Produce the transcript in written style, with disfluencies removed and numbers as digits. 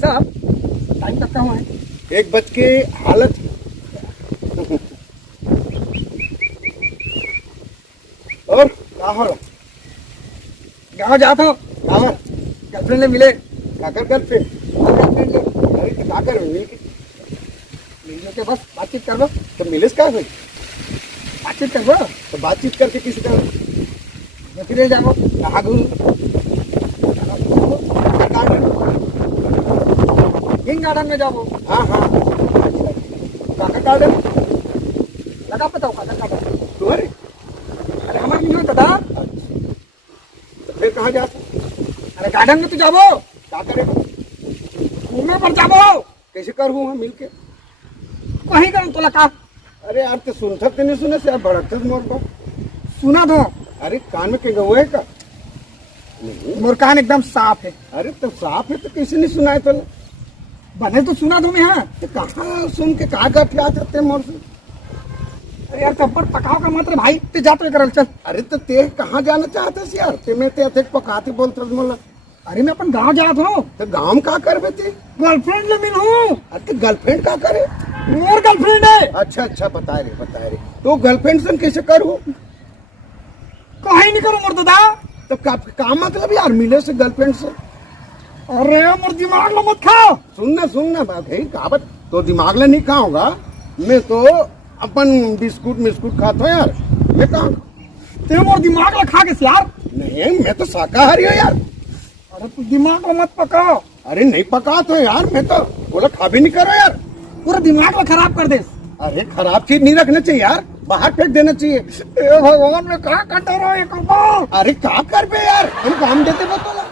साहब टाइम कब का हुआ है? 1 बज के हालत। और क्या हो रहा? गाँव जाता हूँ, कहाँ? गर्लफ्रेंड ले मिले। काकर गर्लफ्रेंड? गर्लफ्रेंड ले अरे तो क्या कर मिल के? मिलने के बस बातचीत कर लो। तो मिलिस का भाई? बातचीत कर लो, तो बातचीत करके किसी का फिर जाओ। कहाँ घूम? किंग गार्डन में जाओ। हाँ हाँ, काका गार्डन लगा पता हो? काका गार्डन तुम्हारे? अरे हमारे नहीं होता था। तो फिर कहाँ जाता? अरे गार्डन में तो जाओ, क्या करेगा? घूमने पर जाओ। कैसे कर हूँ मिल के? वहीं करूँ तो लगा अरे यार तो सुनता तो नहीं सुने से यार भड़कते मोर को। सुना दो। अरे कान में के गए का? नहीं। मोर कान एकदम साफ है। अरे तो साफ है तो कैसे नहीं सुनाए तो? बने तो सुना दो मैं। हाँ तो कहाँ सुन के कहाँ गठिया जाते मोर से? अरे यार चप्पल पकाओ का मात्र भाई ते जाते करल चल। अरे तो ते कहाँ जाना चाहते सी यार? ते में ते अथे पकाते बोलते मोला। अरे मैं अपन गाँव जात हूँ, तो गाँव में का करबे ते? गर्लफ्रेंड ले मिलूं। अरे तो गर्लफ्रेंड का करे? मोर गर्लफ्रेंड है। अच्छा बता रहे। तो गर्लफ्रेंड से कैसे करूँ? कहीं नहीं करूँ मोर दादा। तो का मतलब यार मिले से गर्लफ्रेंड से? अरे मोर दिमाग लो मत खाओ। सुनना भाई कहावत तो दिमाग ले नहीं खाऊंगा। मैं तो अपन बिस्कुट खाता हूँ यार। मैं कहाँ? ते मोर दिमाग लो खा के यार। नहीं मैं तो शाकाहारी हूँ यार। अरे तू दिमाग लो मत पकाओ। अरे नहीं पका तो यार, मैं तो बोला खा भी नहीं करो यार। पूरा दिमाग लो खराब कर दे। अरे खराब चीज नहीं रखना चाहिए यार, बाहर फेंक देना चाहिए। ए भगवान मैं कहाँ कटा रहा हूँ? अरे क्या कर बे यार, हम काम देते बोला।